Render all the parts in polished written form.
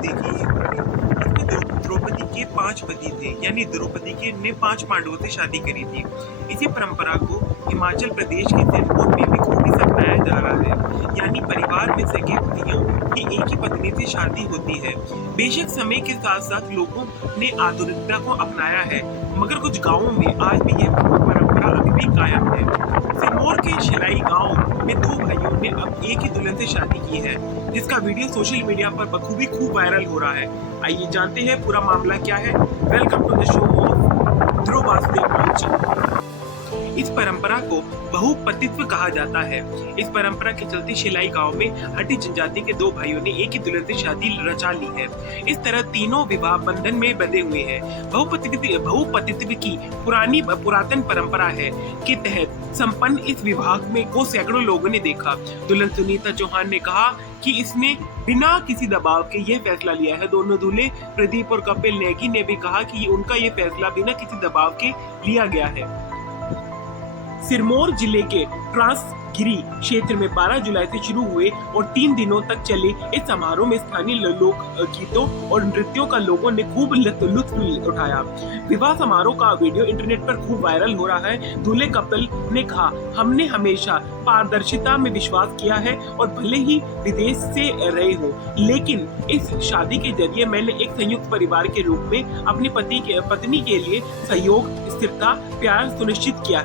देखिए ये वीडियो। द्रौपदी के 5 पति थे, यानी द्रौपदी के ने 5 पांडवों से शादी करी थी। इसी परंपरा को हिमाचल प्रदेश के सिरमौर में भी खूबी से अपनाया जा रहा है, यानी परिवार में सगे पतियों की एक ही पत्नी से शादी होती है। बेशक समय के साथ साथ लोगों ने आधुनिकता को अपनाया है, मगर कुछ गांवों में आज भी यह परंपरा अभी भी कायम है। सिरमौर के शिलाई गांव में 2 भाइयों ने अब एक ही दुल्हन से शादी की है, जिसका वीडियो सोशल मीडिया पर बखूबी खूब वायरल हो रहा है। आइए जानते हैं पूरा मामला क्या है। Welcome to the show of Dhruv Vasudev Panchal. इस परंपरा को बहुपतित्व कहा जाता है। इस परंपरा के चलते शिलाई गांव में हट्टी जनजाति के 2 भाइयों ने एक ही दुल्हन से शादी रचा ली है। इस तरह तीनों विवाह बंधन में बंधे हुए हैं। बहुपतित्व की पुरातन परंपरा है के तहत संपन्न इस विवाह में को सैकड़ों लोगों ने देखा। दुल्हन सुनीता चौहान ने कहा कि इसने बिना किसी दबाव के यह फैसला लिया है। दोनों दूल्हे प्रदीप और कपिल नेगी ने भी कहा कि उनका यह फैसला बिना किसी दबाव के लिया गया है। सिरमौर जिले के ट्रांसगिरी क्षेत्र में 12 जुलाई से शुरू हुए और 3 दिनों तक चले इस समारोह में स्थानीय लोक गीतों और नृत्यों का लोगों ने खूब लुत्फ उठाया। विवाह समारोह का वीडियो इंटरनेट पर खूब वायरल हो रहा है। दूल्हे कपिल ने कहा, हमने हमेशा पारदर्शिता में विश्वास किया है और भले ही विदेश से रहे हो, लेकिन इस शादी के जरिए मैंने एक संयुक्त परिवार के रूप में अपनी पत्नी के लिए सहयोग, स्थिरता, प्यार सुनिश्चित किया।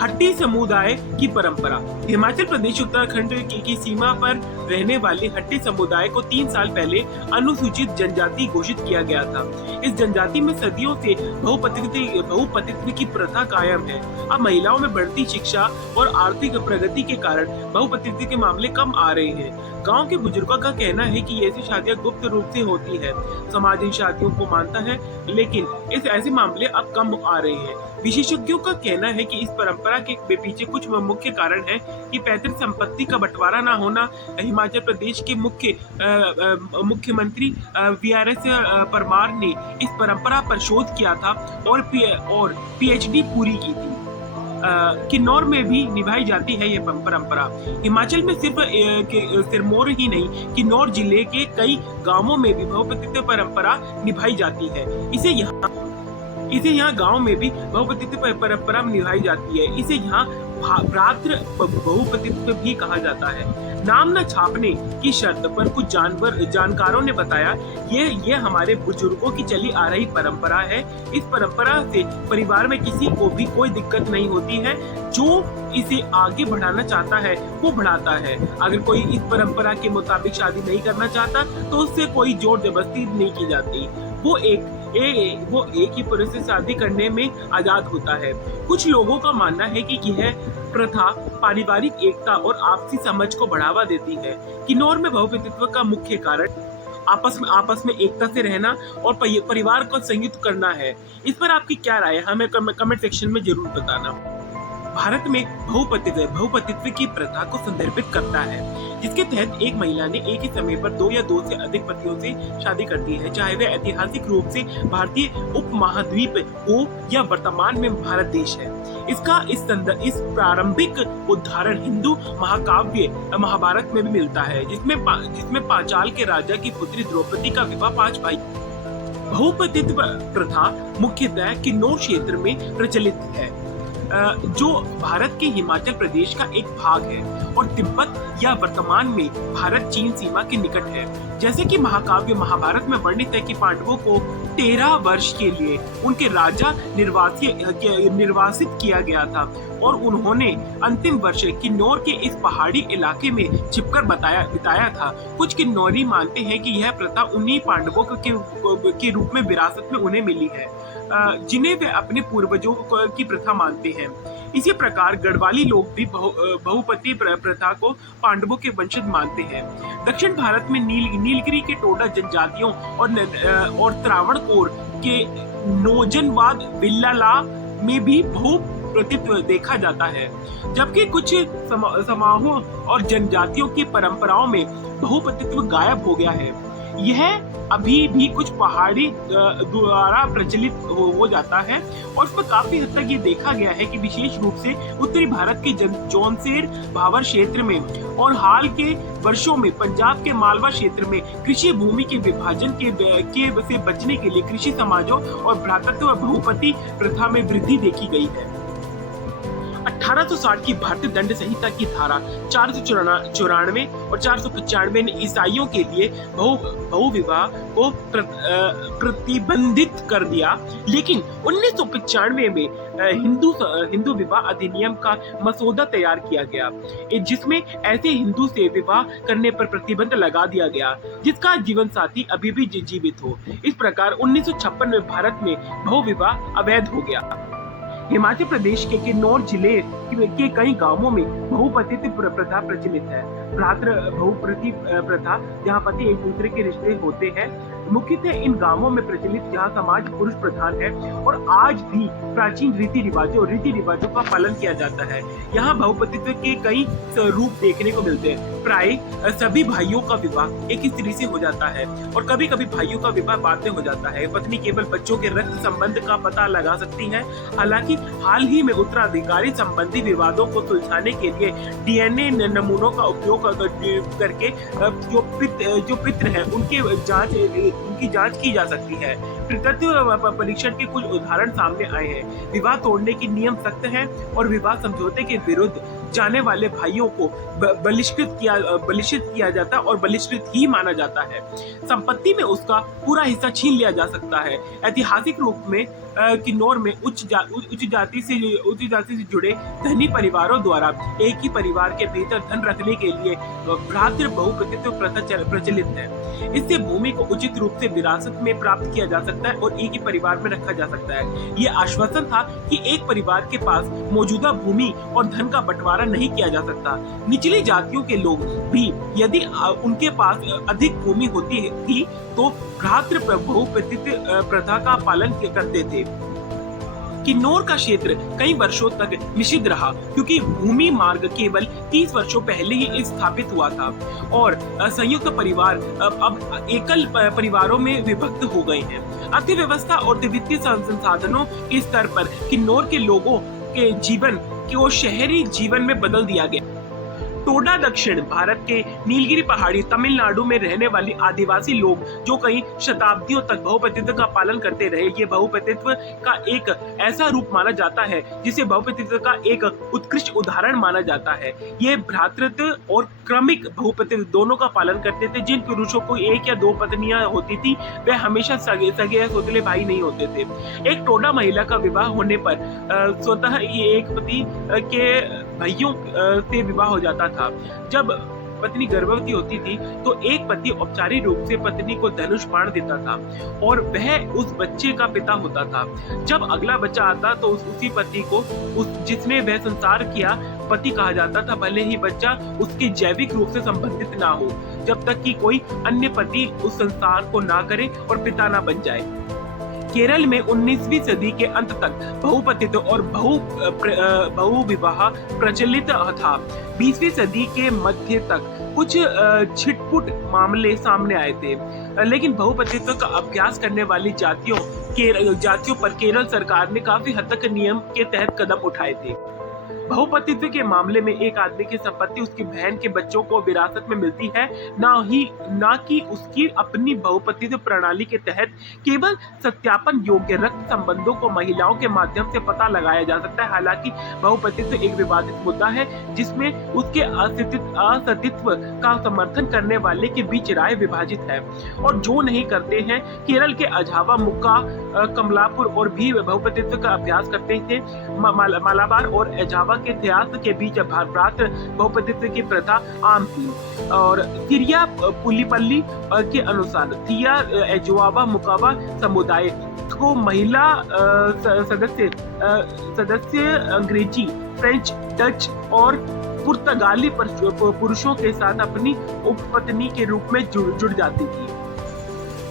हट्टी समुदाय की परंपरा। हिमाचल प्रदेश उत्तराखंड की सीमा पर रहने वाले हट्टी समुदाय को 3 साल पहले अनुसूचित जनजाति घोषित किया गया था। इस जनजाति में सदियों से बहुपतित्व की प्रथा कायम है। अब महिलाओं में बढ़ती शिक्षा और आर्थिक प्रगति के कारण बहुपतित्व के मामले कम आ रहे हैं। गांव के बुजुर्गों का कहना है कि ऐसी शादियां गुप्त रूप से होती है। समाज इन शादियों को मानता है, लेकिन ऐसे मामले अब कम आ रहे हैं। विशेषज्ञों का कहना है कि इस परंपरा के पीछे कुछ मुख्य कारण है कि पैतृक संपत्ति का बंटवारा न होना। हिमाचल प्रदेश के मुख्यमंत्री VRS परमार ने इस परंपरा पर शोध किया था और PhD पूरी की थी। किन्नौर में भी निभाई जाती है यह परंपरा। हिमाचल में सिर्फ सिरमौर ही नहीं, किन्नौर जिले के कई गांवों में भी बहुपतित्व परंपरा निभाई जाती है। इसे यहाँ गांव में भी बहुपतित्व परंपरा निभाई जाती है। इसे यहाँ भ्रातृ बहुपतित्व भी कहा जाता है। नाम न छापने की शर्त पर कुछ जानकारों ने बताया, ये हमारे बुजुर्गों की चली आ रही परंपरा है। इस परंपरा से परिवार में किसी को भी कोई दिक्कत नहीं होती है। जो इसे आगे बढ़ाना चाहता है वो बढ़ाता है। अगर कोई इस परंपरा के मुताबिक शादी नहीं करना चाहता तो उससे कोई जोर जबरदस्ती नहीं की जाती। वो एक ही पुरुष से शादी करने में आजाद होता है। कुछ लोगों का मानना है कि यह प्रथा पारिवारिक एकता और आपसी समझ को बढ़ावा देती है। किन्नौर में बहुपतित्व का मुख्य कारण आपस में एकता से रहना और परिवार को संयुक्त करना है। इस पर आपकी क्या राय है, हमें कमेंट सेक्शन में जरूर बताना। भारत में बहुपतित्व की प्रथा को संदर्भित करता है, जिसके तहत एक महिला ने एक ही समय पर 2 या 2 से अधिक पतियों से शादी करती है, चाहे वह ऐतिहासिक रूप से भारतीय उपमहाद्वीप हो या वर्तमान में भारत देश है। इसका इस प्रारंभिक उदाहरण हिंदू महाकाव्य महाभारत में भी मिलता है, जिसमें पांचाल के राजा की पुत्री द्रौपदी का विवाह 5 भाई। बहुपतित्व प्रथा मुख्यतः किन्नौर क्षेत्र में प्रचलित है, जो भारत के हिमाचल प्रदेश का एक भाग है और तिब्बत या वर्तमान में भारत चीन सीमा के निकट है। जैसे कि महाकाव्य महाभारत में वर्णित है कि पांडवों को 13 वर्ष के लिए उनके राजा निर्वासित किया गया था और उन्होंने अंतिम वर्ष किन्नौर के इस पहाड़ी इलाके में छिपकर बिताया था। कुछ किन्नौरी मानते हैं कि यह प्रथा उन्हीं पांडवों के रूप में विरासत में उन्हें मिली है, जिन्हें वे अपने पूर्वजों की प्रथा मानते हैं। इसी प्रकार गढ़वाली लोग भी बहुपति प्रथा को पांडवों के वंशज मानते हैं। दक्षिण भारत में नीलगिरी के टोडा जनजातियों और त्रावणकोर के नौजनवाद विल्लाला में भी बहुपतित्व देखा जाता है, जबकि कुछ समाजों और जनजातियों की परंपराओं में बहुपतित्व गायब हो गया है। यह अभी भी कुछ पहाड़ी द्वारा प्रचलित हो जाता है और इसमें काफी हद तक ये देखा गया है कि विशेष रूप से उत्तरी भारत के जौनसेर भावर क्षेत्र में और हाल के वर्षों में पंजाब के मालवा क्षेत्र में कृषि भूमि के विभाजन के से बचने के लिए कृषि समाजों और भ्रातृत्व बहुपति प्रथा में वृद्धि देखी गई है। 1860 की भारतीय दंड संहिता की धारा 494 और 495 ने ईसाइयों के लिए बहुविवाह को प्रतिबंधित कर दिया, लेकिन 1995 में हिंदू विवाह अधिनियम का मसौदा तैयार किया गया, जिसमें ऐसे हिंदू से विवाह करने पर प्रतिबंध लगा दिया गया जिसका जीवन साथी अभी भी जीवित हो। इस प्रकार 1956 में भारत में बहुविवाह अवैध हो गया। हिमाचल प्रदेश के किन्नौर जिले के कई गांवों में बहुपतित्व प्रथा प्रचलित है। भ्रातृ बहुपति प्रथा, जहां पति एक दूसरे के रिश्ते होते हैं, मुख्यतः इन गांवों में प्रचलित, जहां समाज पुरुष प्रधान है और आज भी प्राचीन रीति रिवाजों का पालन किया जाता है। यहाँ बहुपतित्व के कई रूप देखने को मिलते हैं। प्राय सभी भाइयों का विवाह एक ही स्त्री से हो जाता है और कभी कभी भाइयों का विवाह बाद में हो जाता है। पत्नी केवल बच्चों के रक्त संबंध का पता लगा सकती है। हालांकि हाल ही में उत्तराधिकारी संबंधी विवादों को सुलझाने के लिए डीएनए नमूनों का उपयोग करके जो पितृ हैं उनकी जांच की जा सकती है। पितृत्व परीक्षण के कुछ उदाहरण सामने आए हैं। विवाह तोड़ने की नियम सख्त हैं और विवाह समझौते के विरुद्ध जाने वाले भाइयों को बहिष्कृत किया जाता और बहिष्कृत ही माना जाता है। संपत्ति में उसका पूरा हिस्सा छीन लिया जा सकता है। ऐतिहासिक रूप में किन्नौर में उच्च जाति से जुड़े धनी परिवारों द्वारा एक ही परिवार के भीतर धन रखने के लिए भ्रातृ बहुपतित्व प्रथा प्रचलित है। इससे भूमि को उचित रूप से विरासत में प्राप्त किया जा सकता है और एक ही परिवार में रखा जा सकता है। ये आश्वासन था कि एक परिवार के पास मौजूदा भूमि और धन का बंटवारा नहीं किया जा सकता। निचली जातियों के लोग भी यदि उनके पास अधिक भूमि होती थी तो भ्रातृ बहुपतित्व प्रथा का पालन करते थे। किन्नौर का क्षेत्र कई वर्षों तक निषिद्ध रहा क्योंकि भूमि मार्ग केवल 30 वर्षों पहले ही स्थापित हुआ था और संयुक्त परिवार अब एकल परिवारों में विभक्त हो गए हैं। अर्थव्यवस्था और वित्तीय संसाधनों के स्तर पर किन्नौर के लोगों के जीवन को शहरी जीवन में बदल दिया गया। टोडा दक्षिण भारत के नीलगिरी पहाड़ी तमिलनाडु में रहने वाले आदिवासी लोग जो कई शताब्दियों तक बहुपतित्व का पालन करते रहे। ये बहुपतित्व का एक ऐसा रूप माना जाता है जिसे बहुपतित्व का एक उत्कृष्ट उदाहरण माना जाता है। ये भ्रातृत्व और क्रमिक बहुपतित्व दोनों का पालन करते थे। जिन पुरुषों को एक या दो पत्नियां होती थी वे हमेशा सगे या सौतेले भाई नहीं होते थे। एक टोडा महिला का विवाह होने पर स्वतः ये एक पति के भाइयों से विवाह हो जाता था। जब पत्नी गर्भवती होती थी तो एक पति औपचारिक रूप से पत्नी को धनुष बाण देता था और वह उस बच्चे का पिता होता था। जब अगला बच्चा आता तो उसी पति को जिसने वह संसार किया पति कहा जाता था, भले ही बच्चा उसके जैविक रूप से संबंधित ना हो, जब तक कि कोई अन्य पति उस संसार को ना करे और पिता ना बन जाए। केरल में 19वीं सदी के अंत तक बहुपतित्व और बहुविवाह प्रचलित था। 20वीं सदी के मध्य तक कुछ छिटपुट मामले सामने आए थे, लेकिन बहुपतित्व का अभ्यास करने वाली जातियों पर केरल सरकार ने काफी हद तक नियम के तहत कदम उठाए थे। बहुपतित्व के मामले में एक आदमी की संपत्ति उसकी बहन के बच्चों को विरासत में मिलती है, ना कि उसकी अपनी बहुपतित्व प्रणाली के तहत। केवल सत्यापन योग्य रक्त संबंधों को महिलाओं के माध्यम से पता लगाया जा सकता है। हालांकि बहुपतित्व एक विवादित मुद्दा है जिसमें उसके असतित्व का समर्थन करने वाले के बीच राय विभाजित है और जो नहीं करते हैं। केरल के अझावा, मुक्का, कमलापुर और भी बहुपतित्व का अभ्यास करते थे। मालाबार और अझावा के इतिहास के बीच भ्रातृ बहुपतित्व की प्रथा आम थी और थिरिया पुलिपल्ली के अनुसार थिया एजुआवा मुकावा समुदाय को महिला सदस्य अंग्रेजी, फ्रेंच, डच और पुर्तगाली पुरुषों के साथ अपनी उपपत्नी के रूप में जुड़ जाती थी।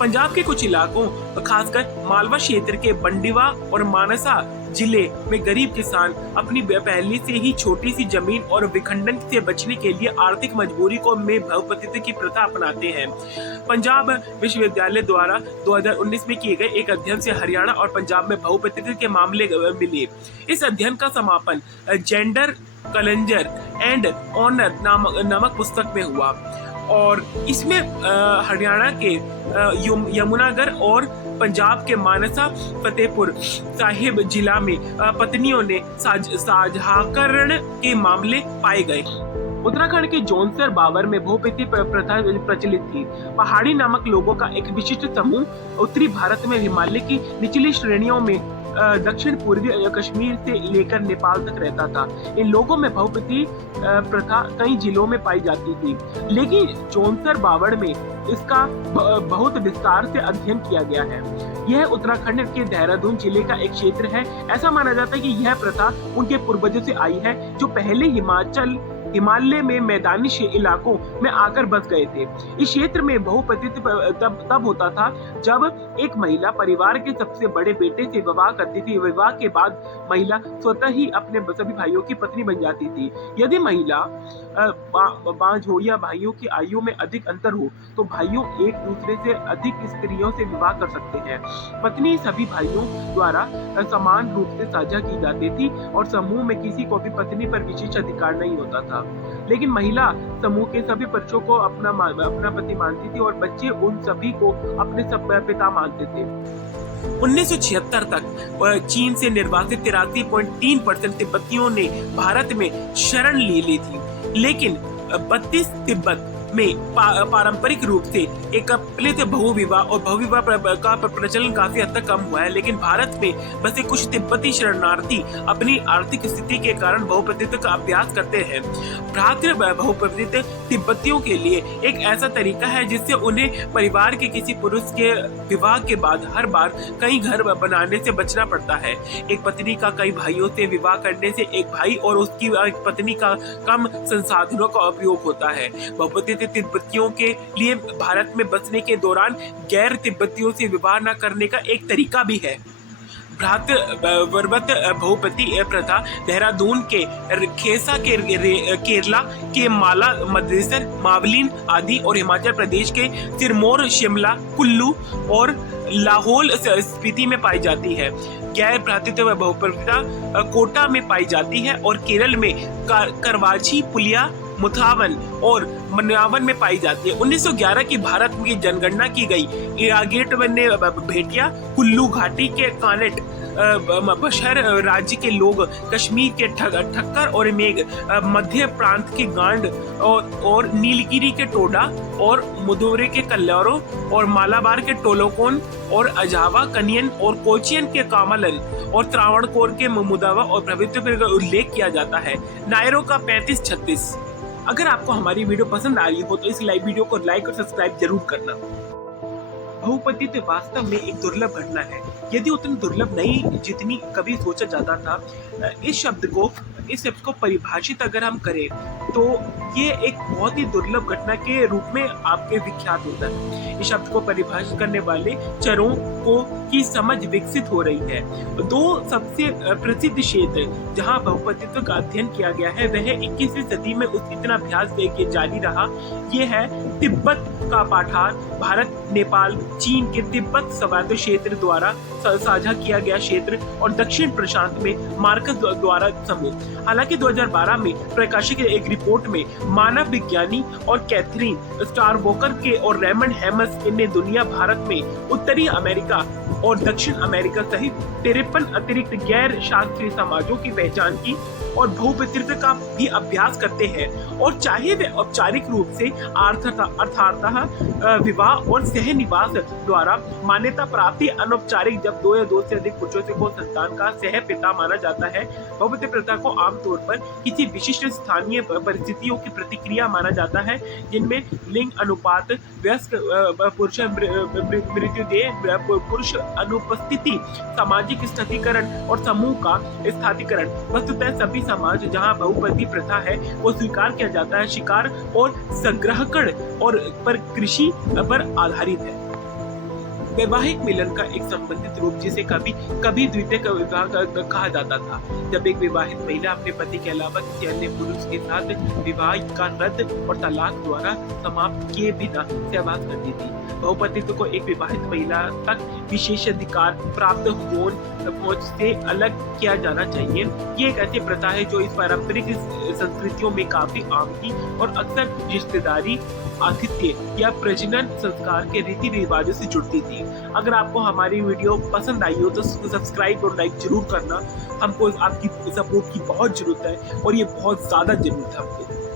पंजाब के कुछ इलाकों, खासकर मालवा क्षेत्र के बंडीवा और मानसा जिले में गरीब किसान अपनी पहले से ही छोटी सी जमीन और विखंडन से बचने के लिए आर्थिक मजबूरी को में बहुपतित्व की प्रथा अपनाते हैं। पंजाब विश्वविद्यालय द्वारा 2019 में किए गए एक अध्ययन से हरियाणा और पंजाब में बहुपतित्व के मामले मिले। इस अध्ययन का समापन जेंडर कलेंजर एंड ऑनर नामक पुस्तक में हुआ और इसमें हरियाणा के यमुनानगर और पंजाब के मानसा फतेहपुर साहिब जिला में पत्नियों ने साझाकरण के मामले पाए गए। उत्तराखंड के जौनसर बावर में बहुपति प्रथा प्रचलित थी। पहाड़ी नामक लोगों का एक विशिष्ट समूह उत्तरी भारत में हिमालय की निचली श्रेणियों में दक्षिण पूर्वी कश्मीर से लेकर नेपाल तक रहता था। इन लोगों में बहुपति प्रथा कई जिलों में पाई जाती थी, लेकिन जौनसर बावड़ में इसका बहुत विस्तार से अध्ययन किया गया है। यह उत्तराखंड के देहरादून जिले का एक क्षेत्र है। ऐसा माना जाता है कि यह प्रथा उनके पूर्वजों से आई है, जो पहले हिमालय में मैदानी इलाकों में आकर बस गए थे। इस क्षेत्र में बहुपतित्व तब होता था जब एक महिला परिवार के सबसे बड़े बेटे से विवाह करती थी। विवाह के बाद महिला स्वतः ही अपने सभी भाइयों की पत्नी बन जाती थी। यदि महिला बांझ हो या भाइयों की आयु में अधिक अंतर हो तो भाइयों एक दूसरे से अधिक स्त्रियों से विवाह कर सकते हैं। पत्नी सभी भाइयों द्वारा समान रूप से साझा की जाती थी और समूह में किसी को भी पत्नी पर विशेष अधिकार नहीं होता था। लेकिन महिला समूह के सभी पुरुषों को अपना पति मानती थी और बच्चे उन सभी को अपने पिता मानते थे। 1976 तक चीन से निर्वासित 83.3% तिब्बतियों ने भारत में शरण ले ली थी, लेकिन 32 तिब्बत में पारंपरिक रूप से एकत्रित बहुविवाह और बहुविवाह का प्रचलन काफी हद तक कम हुआ है। लेकिन भारत में बसे कुछ तिब्बती शरणार्थी अपनी आर्थिक स्थिति के कारण बहुपतित्व का अभ्यास करते हैं। भ्रातृ बहुपतित्व तिब्बतियों के लिए एक ऐसा तरीका है जिससे उन्हें परिवार के किसी पुरुष के विवाह के बाद हर बार कई घर बनाने से बचना पड़ता है। एक पत्नी का कई भाइयों से विवाह करने से एक भाई और उसकी पत्नी का कम संसाधनों का उपयोग होता है। बहुपतित्व तिब्बतियों के लिए भारत में बसने के दौरान गैर तिब्बतियों से विवाह न करने का एक तरीका भी है। भ्रातृवर्त बहुपति प्रथा देहरादून के खेसा के केरला के माला मदरेसर मावलिन आदि और हिमाचल प्रदेश के सिरमौर शिमला कुल्लू और लाहौल स्पीति में पाई जाती है। गैर भ्रातृत्व बहुपतिता कोटा में पाई जाती है और केरल में करवाची पुलिया मुथावन और मनावन में पाई जाती है। 1911 की भारत की जनगणना की गई। इरागेट ने भेटिया कुल्लू घाटी के कानेट बशर राज्य के लोग, कश्मीर के ठक्कर और मेघ, मध्य प्रांत के गांड और नीलगिरी के टोडा और मुदोरे के कल्लारों और मालाबार के टोलोकोन और अजावा कनियन और कोचियन के कामलन और त्रावणकोर के मुदावा और प्रभुत्व का उल्लेख किया जाता है। नायरों का 35-36। अगर आपको हमारी वीडियो पसंद आ रही हो तो इस लाइव वीडियो को लाइक और सब्सक्राइब जरूर करना। बहुपतित्व वास्तव में एक दुर्लभ घटना है, यदि उतनी दुर्लभ नहीं जितनी कभी सोचा जाता था। इस शब्द को परिभाषित अगर हम करें तो ये एक बहुत ही दुर्लभ घटना के रूप में आपके विख्यात होता है। इस शब्द को परिभाषित करने वाले चरों की समझ विकसित हो रही है। दो सबसे प्रसिद्ध क्षेत्र जहां बहुपतित्व का अध्ययन किया गया है वह 21वीं सदी में इतना अभ्यास देके जारी रहा। ये है तिब्बत का पठार, भारत, नेपाल, चीन के तिब्बत स्वायत्त क्षेत्र द्वारा साझा किया गया क्षेत्र और दक्षिण प्रशांत में मार्कस द्वारा समूह। हालांकि 2012 में प्रकाशित एक रिपोर्ट में मानव विज्ञानी और कैथरीन स्टारवॉकर के और रेमंड हेमस ने दुनिया भारत में उत्तरी अमेरिका और दक्षिण अमेरिका सहित 53 अतिरिक्त गैर शास्त्रीय समाजों की पहचान की और बहुपतित्व का भी अभ्यास करते हैं, और चाहे वे औपचारिक रूप से अर्थातः विवाह और सहनिवास द्वारा मान्यता प्राप्ति अनौपचारिक जब 2 या 2 से अधिक पुरुषों से को संतान का सह पिता माना जाता है। बहुपतित्व प्रथा को आमतौर पर किसी विशिष्ट स्थानीय परिस्थितियों की प्रतिक्रिया माना जाता है, जिनमें लिंग अनुपात, वयस्क पुरुष मृत्युदेह पुरुष अनुपस्थिति, सामाजिक स्थितिकरण और समूह का स्थानीकरण। वस्तुतः सभी समाज जहां बहुपति प्रथा है वो स्वीकार किया जाता है, शिकार और संग्रहण और पर कृषि पर आधारित है। वैवाहिक मिलन का एक संबंधित रूप जिसे कभी कभी द्वितीयक विवाह कहा जाता था, जब एक विवाहित महिला अपने पति के अलावा किसी अन्य पुरुष के साथ विवाह का रद्द और तलाक द्वारा समाप्त किए बिना सहवास करती थी। बहुपतित्व को एक विवाहित महिला तक विशेषाधिकार प्राप्त पहुंच से अलग किया जाना चाहिए। ये एक ऐसी प्रथा है जो इस पारंपरिक संस्कृतियों में काफी आम थी और अक्सर रिश्तेदारी, आतिथ्य या प्रजनन संस्कार के रीति रिवाजों से जुड़ती थी। अगर आपको हमारी वीडियो पसंद आई हो तो सब्सक्राइब और लाइक जरूर करना। हमको आपकी सपोर्ट की बहुत जरूरत है और ये बहुत ज्यादा जरूरत है हमको।